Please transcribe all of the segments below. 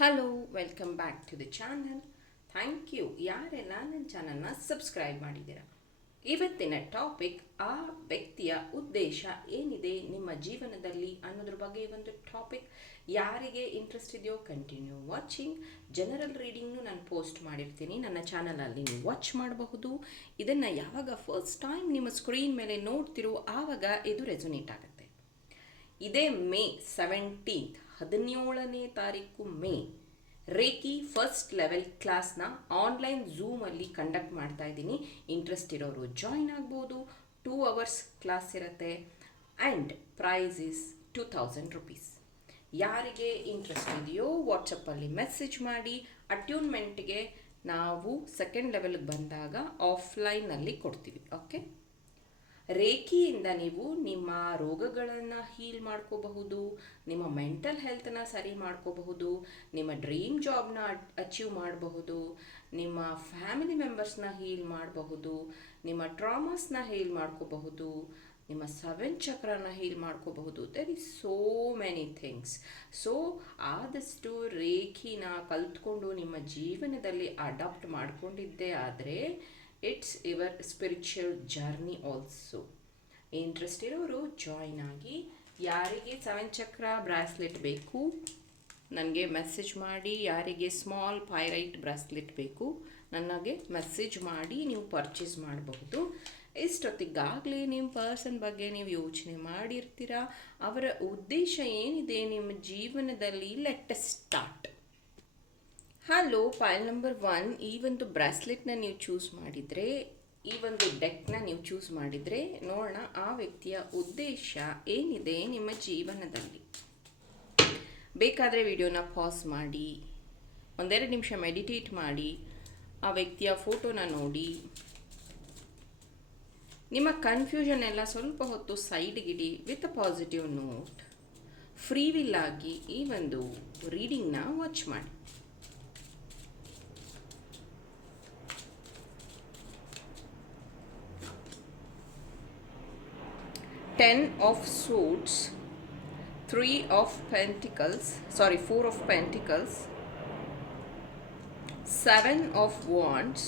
Hello welcome back to the channel thank you ಯಾರೆಲ್ಲ ನನ್ನ ಚಾನಲ್ನ ಸಬ್ಸ್ಕ್ರೈಬ್ ಮಾಡಿದ್ದೀರಾ? ಇವತ್ತಿನ ಟಾಪಿಕ್ ಆ ವ್ಯಕ್ತಿಯ ಉದ್ದೇಶ ಏನಿದೆ ನಿಮ್ಮ ಜೀವನದಲ್ಲಿ ಅನ್ನೋದ್ರ ಬಗ್ಗೆ ಒಂದು ಟಾಪಿಕ್ ಯಾರಿಗೆ ಇಂಟ್ರೆಸ್ಟ್ ಇದೆಯೋ ಕಂಟಿನ್ಯೂ ವಾಚಿಂಗ್ ಜನರಲ್ ರೀಡಿಂಗ್ನು ನಾನು ಪೋಸ್ಟ್ ಮಾಡಿರ್ತೀನಿ. ನನ್ನ ಚಾನಲಲ್ಲಿ ನೀವು ವಾಚ್ ಮಾಡಬಹುದು. ಇದನ್ನು ಯಾವಾಗ ಫಸ್ಟ್ ಟೈಮ್ ನಿಮ್ಮ ಸ್ಕ್ರೀನ್ ಮೇಲೆ ನೋಡ್ತಿರೋ ಆವಾಗ ಇದು ರೆಸೊನೇಟ್ ಆಗುತ್ತೆ. ಇದೇ ಮೇ ಸೆವೆಂಟೀನ್ತ್ ಹದಿನೇಳನೇ ತಾರೀಕು ಮೇ ರೇಕಿ ಫಸ್ಟ್ ಲೆವೆಲ್ ಕ್ಲಾಸ್ನ ಆನ್ಲೈನ್ ಝೂಮಲ್ಲಿ ಕಂಡಕ್ಟ್ ಮಾಡ್ತಾ ಇದ್ದೀನಿ. ಇಂಟ್ರೆಸ್ಟ್ ಇರೋರು ಜಾಯಿನ್ ಆಗ್ಬೋದು. ಟೂ ಅವರ್ಸ್ ಕ್ಲಾಸ್ ಇರುತ್ತೆ. And price is two thousand rupees ಯಾರಿಗೆ ಇಂಟ್ರೆಸ್ಟ್ ಇದೆಯೋ ವಾಟ್ಸಪ್ಪಲ್ಲಿ ಮೆಸೇಜ್ ಮಾಡಿ ಅಟ್ಯೂನ್ಮೆಂಟ್ಗೆ ನಾವು ಸೆಕೆಂಡ್ ಲೆವೆಲ್ಗೆ ಬಂದಾಗ ಆಫ್ಲೈನಲ್ಲಿ ಕೊಡ್ತೀವಿ. ಓಕೆ ರೇಖಿಯಿಂದ ನೀವು ನಿಮ್ಮ ರೋಗಗಳನ್ನು ಹೀಲ್ ಮಾಡ್ಕೋಬಹುದು, ನಿಮ್ಮ ಮೆಂಟಲ್ ಹೆಲ್ತನ್ನ ಸರಿ ಮಾಡ್ಕೋಬಹುದು, ನಿಮ್ಮ ಡ್ರೀಮ್ ಜಾಬ್ನ ಅಚೀವ್ ಮಾಡಬಹುದು, ನಿಮ್ಮ ಫ್ಯಾಮಿಲಿ ಮೆಂಬರ್ಸ್ನ ಹೀಲ್ ಮಾಡಬಹುದು, ನಿಮ್ಮ ಟ್ರಾಮಾಸ್ನ ಹೀಲ್ ಮಾಡ್ಕೋಬಹುದು, ನಿಮ್ಮ ಸೆವೆನ್ ಚಕ್ರನ ಹೀಲ್ ಮಾಡ್ಕೋಬಹುದು. There is so many things so ಆದಷ್ಟು ರೇಖಿನ ಕಲ್ತ್ಕೊಂಡು ನಿಮ್ಮ ಜೀವನದಲ್ಲಿ ಅಡಾಪ್ಟ್ ಮಾಡಿಕೊಂಡಿದ್ದೇ ಆದರೆ it's your spiritual journey also interest ಇರೋರು ಜಾಯಿನ್ ಆಗಿ ಯಾರಿಗೆ ಸೆವೆನ್ ಚಕ್ರ ಬ್ರಾಸ್ಲೆಟ್ ಬೇಕು, ನನಗೆ ಮೆಸೇಜ್ ಮಾಡಿ, ಯಾರಿಗೆ ಸ್ಮಾಲ್ ಪೈರೈಟ್ ಬ್ರಾಸ್ಲೆಟ್ ಬೇಕು ನನಗೆ ಮೆಸೇಜ್ ಮಾಡಿ ನೀವು ಪರ್ಚೇಸ್ ಮಾಡಬಹುದು. ಇಷ್ಟೊತ್ತಿಗಾಗಲೇ ನಿಮ್ಮ ಪರ್ಸನ್ ಬಗ್ಗೆ ನೀವು ಯೋಚನೆ ಮಾಡಿರ್ತೀರಾ? ಅವರ ಉದ್ದೇಶ ಏನಿದೆ? ನಿಮ್ಮ ಜೀವನದಲ್ಲಿ let start hello file number one ಈ ಒಂದು ಬ್ರಾಸ್ಲೆಟ್ನ ನೀವು ಚೂಸ್ ಮಾಡಿದರೆ, ಈ ಒಂದು ಡೆಕ್ನ ನೀವು ಚೂಸ್ ಮಾಡಿದರೆ, ನೋಡೋಣ ಆ ವ್ಯಕ್ತಿಯ ಉದ್ದೇಶ ಏನಿದೆ ನಿಮ್ಮ ಜೀವನದಲ್ಲಿ. ಬೇಕಾದರೆ ವಿಡಿಯೋನ ಪಾಸ್ ಮಾಡಿ, ಒಂದೆರಡು ನಿಮಿಷ ಮೆಡಿಟೇಟ್ ಮಾಡಿ, ಆ ವ್ಯಕ್ತಿಯ ಫೋಟೋನ ನೋಡಿ. ನಿಮ್ಮ ಕನ್ಫ್ಯೂಷನ್ ಎಲ್ಲ ಸ್ವಲ್ಪ ಹೊತ್ತು ಸೈಡ್ಗಿಡಿ with a positive note free will ಆಗಿ ಈ ಒಂದು ರೀಡಿಂಗ್ನ ವಾಚ್ ಮಾಡಿ. ten of swords three of pentacles sorry four of pentacles seven of wands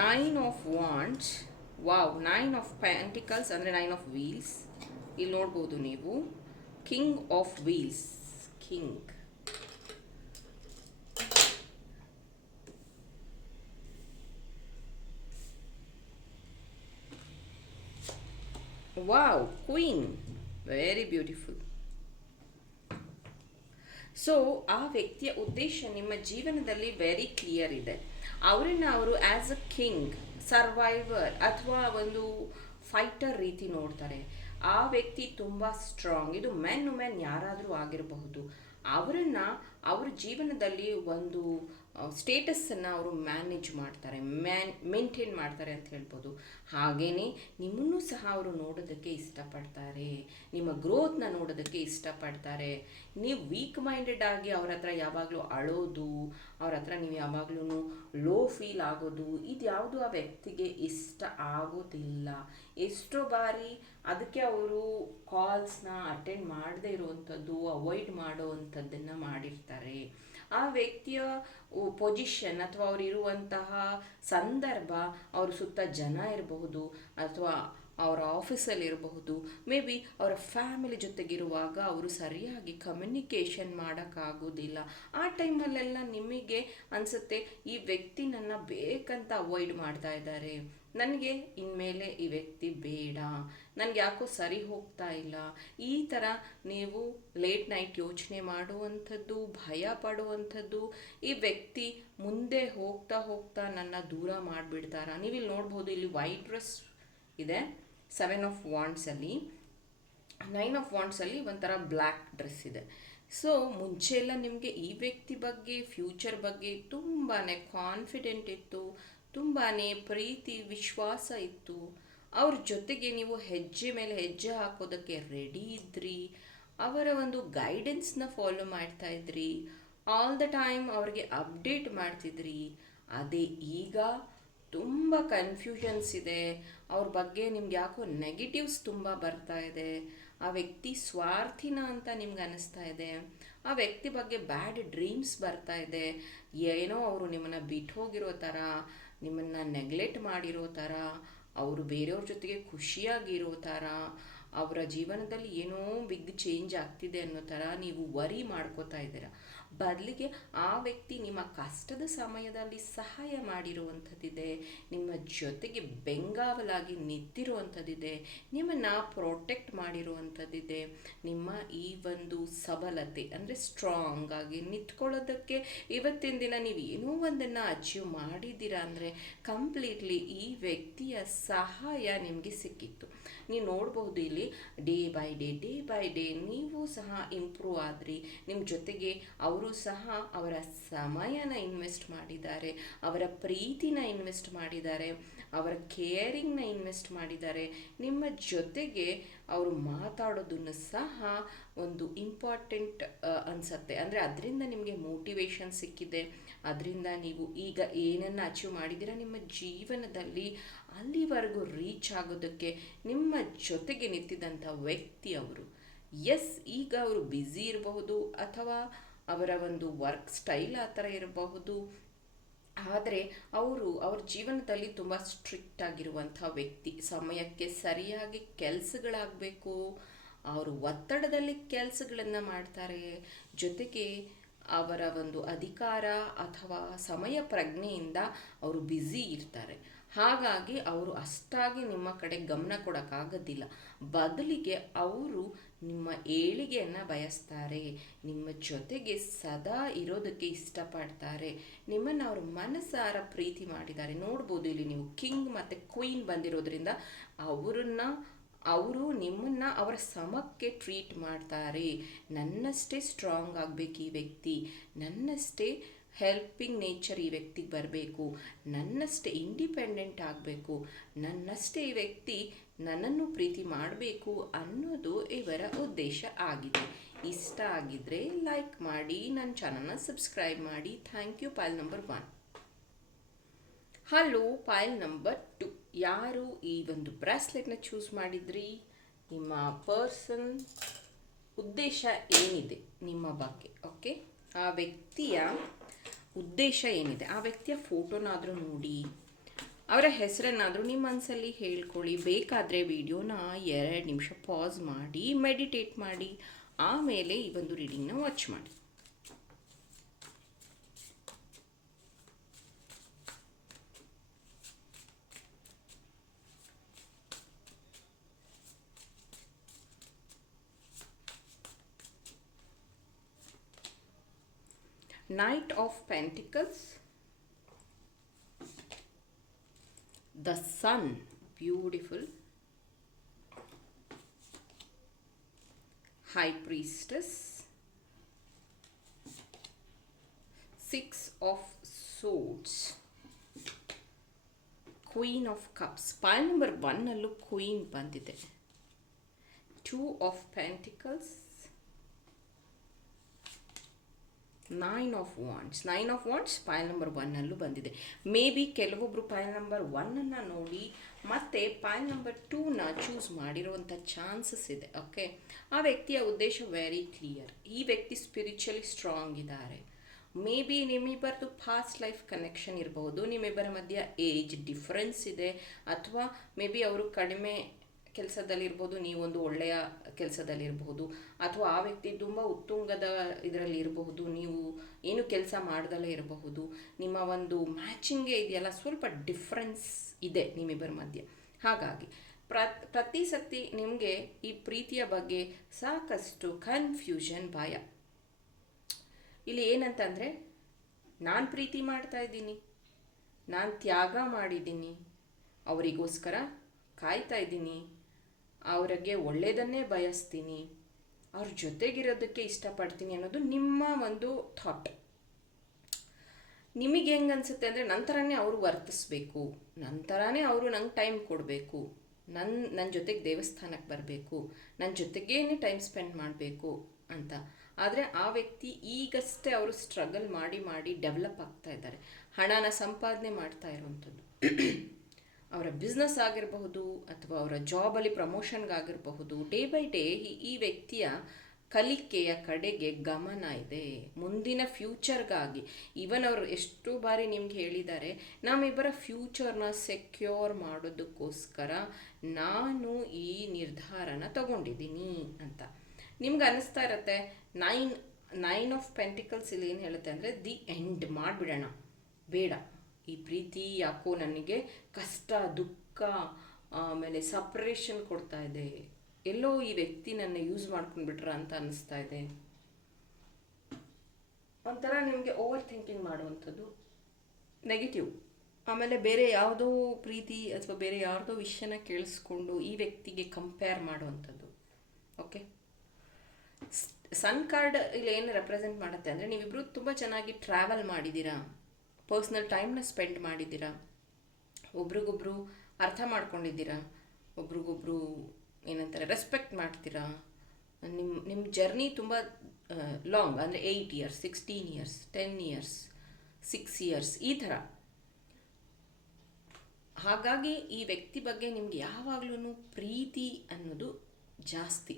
nine of wands wow nine of pentacles ಅಂದರೆ ನೈನ್ ಆಫ್ ವೀಲ್ಸ್ ಇಲ್ಲಿ ನೋಡ್ಬೋದು ನೀವು king of wheels king wow queen very beautiful so ಆ ವ್ಯಕ್ತಿಯ ಉದ್ದೇಶ ನಿಮ್ಮ ಜೀವನದಲ್ಲಿ very clear ಇದೆ. ಅವರನ್ನು ಅವರು ಆ್ಯಸ್ ಅ ಕಿಂಗ್ ಸರ್ವೈವರ್ ಅಥವಾ ಒಂದು ಫೈಟರ್ ರೀತಿ ನೋಡ್ತಾರೆ. ಆ ವ್ಯಕ್ತಿ ತುಂಬ ಸ್ಟ್ರಾಂಗ್ ಇದು ಮೆನ್ ವುಮೆನ್ ಯಾರಾದರೂ ಆಗಿರಬಹುದು. ಅವರನ್ನು ಅವ್ರ ಜೀವನದಲ್ಲಿ ಒಂದು ಸ್ಟೇಟಸ್ಸನ್ನು ಅವರು ಮ್ಯಾನೇಜ್ ಮಾಡ್ತಾರೆ, ಮ್ಯಾನ್, ಮೇಂಟೈನ್ ಮಾಡ್ತಾರೆ ಅಂತ ಹೇಳ್ಬೋದು. ಹಾಗೆಯೇ ನಿಮ್ಮನ್ನು ಸಹ ಅವರು ನೋಡೋದಕ್ಕೆ ಇಷ್ಟಪಡ್ತಾರೆ, ನಿಮ್ಮ ಗ್ರೋತ್ನ ನೋಡೋದಕ್ಕೆ ಇಷ್ಟಪಡ್ತಾರೆ. ನೀವು ವೀಕ್ ಮೈಂಡೆಡ್ ಆಗಿ ಅವ್ರ ಹತ್ರ ಯಾವಾಗಲೂ ಅಳೋದು, ಅವ್ರ ಹತ್ರ ನೀವು ಯಾವಾಗಲೂ ಲೋ ಫೀಲ್ ಆಗೋದು, ಇದು ಯಾವುದು ಆ ವ್ಯಕ್ತಿಗೆ ಇಷ್ಟ ಆಗೋದಿಲ್ಲ. ಎಷ್ಟೋ ಬಾರಿ ಅದಕ್ಕೆ ಅವರು ಕಾಲ್ಸ್ನ ಅಟೆಂಡ್ ಮಾಡದೇ ಇರುವಂಥದ್ದು ಅವಾಯ್ಡ್ ಮಾಡೋವಂಥದ್ದನ್ನು ಮಾಡಿರ್ತಾರೆ. ಆ ವ್ಯಕ್ತಿಯ ಪೊಸಿಷನ್ ಅಥವಾ ಅವರು ಇರುವಂತಹ ಸಂದರ್ಭ, ಅವ್ರ ಸುತ್ತ ಜನ ಇರಬಹುದು ಅಥವಾ ಅವರ ಆಫೀಸಲ್ಲಿ ಇರಬಹುದು ಮೇ ಬಿ ಅವರ ಫ್ಯಾಮಿಲಿ ಜೊತೆಗಿರುವಾಗ ಅವರು ಸರಿಯಾಗಿ ಕಮ್ಯುನಿಕೇಷನ್ ಮಾಡೋಕ್ಕಾಗೋದಿಲ್ಲ. ಆ ಟೈಮಲ್ಲೆಲ್ಲ ನಿಮಗೆ ಅನಿಸುತ್ತೆ, ಈ ವ್ಯಕ್ತಿ ನನ್ನ ಬೇಕಂತ ಅವಾಯ್ಡ್ ಮಾಡ್ತಾ ಇದ್ದಾರೆ. ನನಗೆ ಇನ್ಮೇಲೆ ಈ ವ್ಯಕ್ತಿ ಬೇಡ. ನನಗೆ ಯಾಕೋ ಸರಿ ಹೋಗ್ತಾ ಇಲ್ಲ. ಈ ಥರ ನೀವು ಲೇಟ್ ನೈಟ್ ಯೋಚನೆ ಮಾಡುವಂಥದ್ದು, ಭಯ ಪಡುವಂಥದ್ದು, ಈ ವ್ಯಕ್ತಿ ಮುಂದೆ ಹೋಗ್ತಾ ಹೋಗ್ತಾ ನನ್ನ ದೂರ ಮಾಡಿಬಿಡ್ತಾರ? ನೀವಿಲ್ಲಿ ನೋಡ್ಬೋದು ಇಲ್ಲಿ ವೈಟ್ ಡ್ರೆಸ್ ಇದೆ ಸೆವೆನ್ ಆಫ್ ವಾಂಡ್ಸಲ್ಲಿ ನೈನ್ ಆಫ್ ವಾಂಡ್ಸಲ್ಲಿ ಒಂಥರ ಬ್ಲ್ಯಾಕ್ ಡ್ರೆಸ್ ಇದೆ. ಸೊ ಮುಂಚೆ ಎಲ್ಲ ನಿಮಗೆ ಈ ವ್ಯಕ್ತಿ ಬಗ್ಗೆ ಫ್ಯೂಚರ್ ಬಗ್ಗೆ ತುಂಬಾ ಕಾನ್ಫಿಡೆಂಟ್ ಇತ್ತು ತುಂಬಾ ಪ್ರೀತಿ, ವಿಶ್ವಾಸ ಇತ್ತು. ಅವ್ರ ಜೊತೆಗೆ ನೀವು ಹೆಜ್ಜೆ ಮೇಲೆ ಹೆಜ್ಜೆ ಹಾಕೋದಕ್ಕೆ ರೆಡಿ ಇದ್ರಿ. ಅವರ ಒಂದು ಗೈಡೆನ್ಸ್ನ ಫಾಲೋ ಮಾಡ್ತಾ ಇದ್ರಿ. ಆಲ್ ದ ಟೈಮ್ ಅವ್ರಿಗೆ ಅಪ್ಡೇಟ್ ಮಾಡ್ತಿದ್ರಿ. ಅದೇ ಈಗ ತುಂಬ ಕನ್ಫ್ಯೂಷನ್ಸ್ ಇದೆ. ಅವ್ರ ಬಗ್ಗೆ ನಿಮ್ಗೆ ಯಾಕೋ ನೆಗೆಟಿವ್ಸ್ ತುಂಬ ಬರ್ತಾ ಇದೆ. ಆ ವ್ಯಕ್ತಿ ಸ್ವಾರ್ಥಿನ ಅಂತ ನಿಮ್ಗೆ ಅನ್ನಿಸ್ತಾ ಇದೆ. ಆ ವ್ಯಕ್ತಿ ಬಗ್ಗೆ ಬ್ಯಾಡ್ ಡ್ರೀಮ್ಸ್ ಬರ್ತಾ ಇದೆ. ಏನೋ ಅವರು ನಿಮ್ಮನ್ನು ಬಿಟ್ಟು ಹೋಗಿರೋ ಥರ, ನಿಮ್ಮನ್ನು ನೆಗ್ಲೆಕ್ಟ್ ಮಾಡಿರೋ ಥರ ಅವರು ಬೇರೆಯವ್ರ ಜೊತೆಗೆ ಖುಷಿಯಾಗಿರೋ ಥರ ಅವರ ಜೀವನದಲ್ಲಿ ಏನೋ ಬಿಗ್ ಚೇಂಜ್ ಆಗ್ತಿದೆ ಅನ್ನೋ ಥರ ನೀವು ವರಿ ಮಾಡ್ಕೋತಾ ಇದ್ದೀರ? ಬದಲಿಗೆ ಆ ವ್ಯಕ್ತಿ ನಿಮ್ಮ ಕಷ್ಟದ ಸಮಯದಲ್ಲಿ ಸಹಾಯ ಮಾಡಿರುವಂಥದ್ದಿದೆ, ನಿಮ್ಮ ಜೊತೆಗೆ ಬೆಂಗಾವಲಾಗಿ ನಿಂತಿರುವಂಥದ್ದಿದೆ, ನಿಮ್ಮನ್ನು ಪ್ರೊಟೆಕ್ಟ್ ಮಾಡಿರುವಂಥದ್ದಿದೆ, ನಿಮ್ಮ ಈ ಒಂದು ಸಬಲತೆ ಅಂದರೆ ಸ್ಟ್ರಾಂಗ್ ಆಗಿ ನಿಂತ್ಕೊಳ್ಳೋದಕ್ಕೆ ಇವತ್ತಿನ ದಿನ ನೀವು ಏನೋ ಒಂದನ್ನು ಅಚೀವ್ ಮಾಡಿದ್ದೀರಾ ಅಂದರೆ ಕಂಪ್ಲೀಟ್ಲಿ ಈ ವ್ಯಕ್ತಿಯ ಸಹಾಯ ನಿಮಗೆ ಸಿಕ್ಕಿತ್ತು. ನೀವು ನೋಡಬಹುದು ಇಲ್ಲಿ day by day day by day, ನೀವು ಸಹ ಇಂಪ್ರೂವ್ ಆದ್ರಿ. ನಿಮ್ಮ ಜೊತೆಗೆ ಅವರು ಸಹ ಅವರ ಸಮಯನ ಇನ್ವೆಸ್ಟ್ ಮಾಡಿದ್ದಾರೆ, ಅವರ ಪ್ರೀತಿನ ಇನ್ವೆಸ್ಟ್ ಮಾಡಿದ್ದಾರೆ, ಅವರ ಕೇರಿಂಗ್ನ ಇನ್ವೆಸ್ಟ್ ಮಾಡಿದ್ದಾರೆ. ನಿಮ್ಮ ಜೊತೆಗೆ ಅವರು ಮಾತಾಡೋದನ್ನು ಸಹ ಒಂದು ಇಂಪಾರ್ಟೆಂಟ್ ಅನಿಸತ್ತೆ. ಅಂದರೆ ಅದರಿಂದ ನಿಮಗೆ ಮೋಟಿವೇಶನ್ ಸಿಕ್ಕಿದೆ. ಅದರಿಂದ ನೀವು ಈಗ ಏನನ್ನು ಅಚೀವ್ ಮಾಡಿದ್ದೀರಾ, ನಿಮ್ಮ ಜೀವನದಲ್ಲಿ ಅಲ್ಲಿವರೆಗೂ ರೀಚ್ ಆಗೋದಕ್ಕೆ ನಿಮ್ಮ ಜೊತೆಗೆ ನಿಂತಿದ್ದಂಥ ವ್ಯಕ್ತಿ ಅವರು. ಎಸ್ ಈಗ ಅವರು ಬ್ಯುಸಿ ಇರಬಹುದು ಅಥವಾ ಅವರ ಒಂದು ವರ್ಕ್ ಸ್ಟೈಲ್ ಆ ಥರ ಇರಬಹುದು. ಆದರೆ ಅವರು ಅವ್ರ ಜೀವನದಲ್ಲಿ ತುಂಬ ಸ್ಟ್ರಿಕ್ಟ್ ಆಗಿರುವಂಥ ವ್ಯಕ್ತಿ. ಸಮಯಕ್ಕೆ ಸರಿಯಾಗಿ ಕೆಲಸಗಳಾಗಬೇಕು, ಅವರು ಒತ್ತಡದಲ್ಲಿ ಕೆಲಸಗಳನ್ನು ಮಾಡ್ತಾರೆ. ಜೊತೆಗೆ ಅವರ ಒಂದು ಅಧಿಕಾರ ಅಥವಾ ಸಮಯ ಪ್ರಜ್ಞೆಯಿಂದ ಅವರು ಬ್ಯುಸಿ ಇರ್ತಾರೆ. ಹಾಗಾಗಿ ಅವರು ಅಷ್ಟಾಗಿ ನಿಮ್ಮ ಕಡೆ ಗಮನ ಕೊಡೋಕ್ಕಾಗೋದಿಲ್ಲ. ಬದಲಿಗೆ ಅವರು ನಿಮ್ಮ ಏಳಿಗೆಯನ್ನು ಬಯಸ್ತಾರೆ. ನಿಮ್ಮ ಜೊತೆಗೆ ಸದಾ ಇರೋದಕ್ಕೆ ಇಷ್ಟಪಡ್ತಾರೆ. ನಿಮ್ಮನ್ನು ಅವರು ಮನಸಾರ ಪ್ರೀತಿ ಮಾಡಿದ್ದಾರೆ. ನೋಡ್ಬೋದು ಇಲ್ಲಿ ನೀವು ಕಿಂಗ್ ಮತ್ತು ಕ್ವೀನ್ ಬಂದಿರೋದ್ರಿಂದ ಅವರನ್ನು, ಅವರು ನಿಮ್ಮನ್ನು ಅವರ ಸಮಕ್ಕೆ ಟ್ರೀಟ್ ಮಾಡ್ತಾರೆ. ನನ್ನಷ್ಟೇ ಸ್ಟ್ರಾಂಗ್ ಆಗಬೇಕು ಈ ವ್ಯಕ್ತಿ. ನನ್ನಷ್ಟೇ ಹೆಲ್ಪಿಂಗ್ ನೇಚರ್ ಈ ವ್ಯಕ್ತಿಗೆ ಬರಬೇಕು. ನನ್ನಷ್ಟೇ ಇಂಡಿಪೆಂಡೆಂಟ್ ಆಗಬೇಕು. ನನ್ನಷ್ಟೇ ಈ ವ್ಯಕ್ತಿ ನನ್ನನ್ನು ಪ್ರೀತಿ ಮಾಡಬೇಕು ಅನ್ನೋದು ಇವರ ಉದ್ದೇಶ ಆಗಿದೆ. ಇಷ್ಟ ಆಗಿದ್ದರೆ ಲೈಕ್ ಮಾಡಿ ನನ್ನ ಚಾನಲ್ನ ಸಬ್ಸ್ಕ್ರೈಬ್ ಮಾಡಿ. Thank you pile number one hello pile number two ಯಾರು ಈ ಒಂದು ಬ್ರಾಸ್ಲೆಟ್ನ ಚೂಸ್ ಮಾಡಿದ್ರಿ? ನಿಮ್ಮ ಪರ್ಸನ್ ಉದ್ದೇಶ ಏನಿದೆ? ನಿಮ್ಮ ಬಗ್ಗೆ ಓಕೆ ಆ ವ್ಯಕ್ತಿಯ ಉದ್ದೇಶ ಏನಿದೆ? ಆ ವ್ಯಕ್ತಿಯ ಫೋಟೋನಾದರೂ ನೋಡಿ. ಅವರ ಹೆಸರನ್ನಾದರೂ ನಿಮ್ಮ ಮನಸ್ಸಲ್ಲಿ ಹೇಳ್ಕೊಳ್ಳಿ. ಬೇಕಾದರೆ ವಿಡಿಯೋನ ಎರಡು ನಿಮಿಷ ಪಾಸ್ ಮಾಡಿ ಮೆಡಿಟೇಟ್ ಮಾಡಿ. ಆಮೇಲೆ ಈ ಒಂದು ರೀಡಿಂಗ್ನ ವಾಚ್ ಮಾಡಿ. Knight of Pentacles, the Sun, beautiful, High Priestess, Six of Swords, Queen of Cups. Pile number one ಅಲ್ಲೂ ಕ್ವೀನ್ ಬಂದಿದೆ two of pentacles nine of wands nine of wands pile number ಒನ್ನಲ್ಲೂ ಬಂದಿದೆ. Maybe ಕೆಲವೊಬ್ಬರು pile number ಒನ್ನನ್ನು ನೋಡಿ, ಮತ್ತು pile number ಟೂನ choose ಮಾಡಿರುವಂಥ chances ಇದೆ ಓಕೆ ಆ ವ್ಯಕ್ತಿಯ ಉದ್ದೇಶ ವೆರಿ ಕ್ಲಿಯರ್ ಈ ವ್ಯಕ್ತಿ ಸ್ಪಿರಿಚುಲಿ ಸ್ಟ್ರಾಂಗ್ ಇದ್ದಾರೆ. ಮೇ ಬಿ ನಿಮ್ಮಿಬ್ಬರದು ಫಾಸ್ಟ್ ಲೈಫ್ ಕನೆಕ್ಷನ್ ಇರಬಹುದು. ನಿಮ್ಮಿಬ್ಬರ ಮಧ್ಯ ಏಜ್ ಡಿಫ್ರೆನ್ಸ್ ಇದೆ. ಅಥವಾ ಮೇ ಬಿ ಅವರು ಕಡಿಮೆ ಕೆಲಸದಲ್ಲಿರ್ಬೋದು ನೀವೊಂದು ಒಳ್ಳೆಯ ಕೆಲಸದಲ್ಲಿರಬಹುದು ಅಥವಾ ಆ ವ್ಯಕ್ತಿ ತುಂಬ ಉತ್ತುಂಗದ ಇದರಲ್ಲಿ ಇರಬಹುದು ನೀವು ಏನು ಕೆಲಸ ಮಾಡ್ದಲೇ ಇರಬಹುದು, ನಿಮ್ಮ ಒಂದು ಮ್ಯಾಚಿಂಗೇ ಇದೆಯಲ್ಲ, ಸ್ವಲ್ಪ ಡಿಫ್ರೆನ್ಸ್ ಇದೆ ನಿಮ್ಮಿಬ್ಬರ ಮಧ್ಯೆ. ಹಾಗಾಗಿ, ಪ್ರ, ಪ್ರತಿ ಸತಿ ನಿಮಗೆ ಈ ಪ್ರೀತಿಯ ಬಗ್ಗೆ ಸಾಕಷ್ಟು ಕನ್ಫ್ಯೂಷನ್ ಭಯ. ಇಲ್ಲಿ ಏನಂತಂದರೆ, ನಾನು ಪ್ರೀತಿ ಮಾಡ್ತಾ ಇದ್ದೀನಿ, ನಾನು ತ್ಯಾಗ ಮಾಡಿದ್ದೀನಿ, ಅವರಿಗೋಸ್ಕರ ಕಾಯ್ತಾ ಇದ್ದೀನಿ ಅವರಿಗೆ ಒಳ್ಳೆಯದನ್ನೇ ಬಯಸ್ತೀನಿ, ಅವ್ರ ಜೊತೆಗಿರೋದಕ್ಕೆ ಇಷ್ಟಪಡ್ತೀನಿ ಅನ್ನೋದು ನಿಮ್ಮ ಒಂದು ಥಾಟ್ ನಿಮಗೆ ಹೆಂಗೆ ಅನಿಸುತ್ತೆ ಅಂದರೆ ನಂತರನೇ ಅವರು ವರ್ತಿಸ್ಬೇಕು ನಂತರನೇ ಅವರು ನಂಗೆ ಟೈಮ್ ಕೊಡಬೇಕು ನನ್ನ ನನ್ನ ಜೊತೆಗೆ ದೇವಸ್ಥಾನಕ್ಕೆ ಬರಬೇಕು ನನ್ನ ಜೊತೆಗೇನೆ ಟೈಮ್ ಸ್ಪೆಂಡ್ ಮಾಡಬೇಕು ಅಂತ. ಆದರೆ ಆ ವ್ಯಕ್ತಿ ಈಗಷ್ಟೇ ಅವರು ಸ್ಟ್ರಗಲ್ ಮಾಡಿ ಮಾಡಿ ಡೆವಲಪ್ ಆಗ್ತಾ ಇದ್ದಾರೆ. ಹಣನ ಸಂಪಾದನೆ ಮಾಡ್ತಾ ಇರುವಂಥದ್ದು. ಅವರ ಬಿಸ್ನೆಸ್ ಆಗಿರಬಹುದು ಅಥವಾ ಅವರ ಜಾಬಲ್ಲಿ ಪ್ರಮೋಷನ್ಗಾಗಿರಬಹುದು ಡೇ ಬೈ ಡೇ ಈ ವ್ಯಕ್ತಿಯ ಕಲಿಕೆಯ ಕಡೆಗೆ ಗಮನ ಇದೆ. ಮುಂದಿನ ಫ್ಯೂಚರ್ಗಾಗಿ ಈವನ್ ಅವರು ಎಷ್ಟು ಬಾರಿ ನಿಮ್ಗೆ ಹೇಳಿದ್ದಾರೆ ನಮ್ಮಿಬ್ಬರ ಫ್ಯೂಚರ್ನ ಸೆಕ್ಯೂರ್ ಮಾಡೋದಕ್ಕೋಸ್ಕರ ನಾನು ಈ ನಿರ್ಧಾರನ ತಗೊಂಡಿದ್ದೀನಿ ಅಂತ. ನಿಮ್ಗೆ ಅನ್ನಿಸ್ತಾ ಇರತ್ತೆ ನೈನ್ ನೈನ್ ಆಫ್ ಪೆಂಟಿಕಲ್ಸ್ ಇಲ್ಲಿ ಏನು ಹೇಳುತ್ತೆ ಅಂದರೆ ದಿ ಎಂಡ್ ಮಾಡಿಬಿಡೋಣ. ಬೇಡ. ಈ ಪ್ರೀತಿ ಯಾಕೋ ನನಗೆ ಕಷ್ಟ, ದುಃಖ, ಆಮೇಲೆ ಸಪ್ರೇಷನ್ ಕೊಡ್ತಾ ಇದೆ. ಎಲ್ಲೋ ಈ ವ್ಯಕ್ತಿ ನನ್ನ ಯೂಸ್ ಮಾಡ್ಕೊಂಡ್ಬಿಟ್ರ ಅಂತ ಅನ್ನಿಸ್ತಾ ಇದೆ. ಒಂಥರ ನಿಮಗೆ ಓವರ್ ಥಿಂಕಿಂಗ್ ಮಾಡುವಂಥದ್ದು. ನೆಗೆಟಿವ್ ಆಮೇಲೆ ಬೇರೆ ಯಾವುದೋ ಪ್ರೀತಿ ಅಥವಾ ಬೇರೆ ಯಾವುದೋ ವಿಷಯನ ಕೇಳಿಸ್ಕೊಂಡು ಈ ವ್ಯಕ್ತಿಗೆ ಕಂಪೇರ್ ಮಾಡುವಂಥದ್ದು. ಓಕೆ ಸನ್ ಕಾರ್ಡ್ ಇಲ್ಲಿ ಏನು ರೆಪ್ರೆಸೆಂಟ್ ಮಾಡುತ್ತೆ ಅಂದರೆ ನೀವಿಬ್ಬರು ತುಂಬ ಚೆನ್ನಾಗಿ ಟ್ರಾವೆಲ್ ಮಾಡಿದ್ದೀರಾ? ಪರ್ಸ್ನಲ್ ಟೈಮ್ನ ಸ್ಪೆಂಡ್ ಮಾಡಿದ್ದೀರಾ? ಒಬ್ರಿಗೊಬ್ರು ಅರ್ಥ ಮಾಡ್ಕೊಂಡಿದ್ದೀರಾ? ಒಬ್ರಿಗೊಬ್ರು ಏನಂತಾರೆ ರೆಸ್ಪೆಕ್ಟ್ ಮಾಡ್ತೀರಾ? ನಿಮ್ಮ ನಿಮ್ಮ ಜರ್ನಿ ತುಂಬ ಲಾಂಗ್ ಅಂದರೆ eight years sixteen years ten years six years ಈ ಥರ. ಹಾಗಾಗಿ ಈ ವ್ಯಕ್ತಿ ಬಗ್ಗೆ ನಿಮ್ಗೆ ಯಾವಾಗಲೂ ಪ್ರೀತಿ ಅನ್ನೋದು ಜಾಸ್ತಿ.